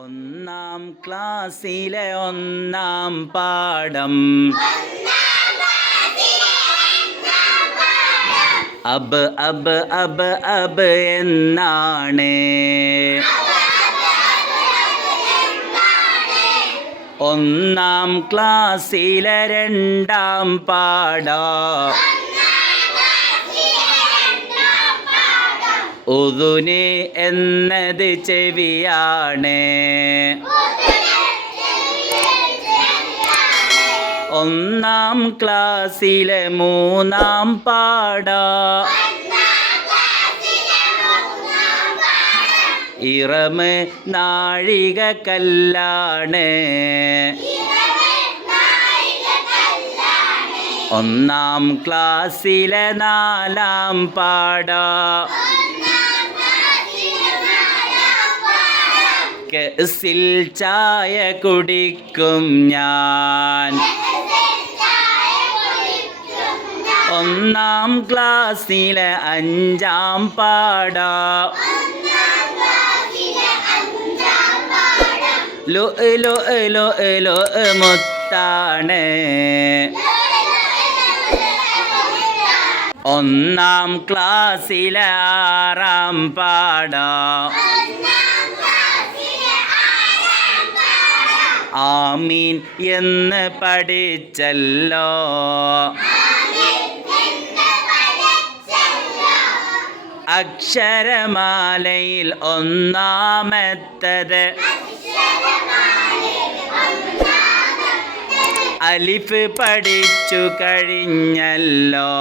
ഒന്നാം ക്ലാസ്സിലെ ഒന്നാം പാഠം അബ് അബ് അബ് അബ് എന്നാണ്. ഒന്നാം ക്ലാസ്സിലെ രണ്ടാം പാഠം ഉദുന് എന്നത് ചെവിയാണ്. ഒന്നാം ക്ലാസ്സിലെ മൂന്നാം പാഠം ഇറമ് നാഴിക കല്ലാണ്. ഒന്നാം ക്ലാസ്സിലെ നാലാം പാഠം കസിൽ ചായ കുടിക്കും ഞാൻ. ഒന്നാം ക്ലാസ്സിലെ അഞ്ചാം പാഠം ലോ ലോ ലോ ലോ മുത്താണ്. ഒന്നാം ക്ലാസ്സിലെ ആറാം പാഠം ആമീൻ എന്ന് പഠിച്ചല്ലോ. അക്ഷരമാലയിൽ ഒന്നാമത്തത് അലിഫ് പഠിച്ചു കഴിഞ്ഞല്ലോ.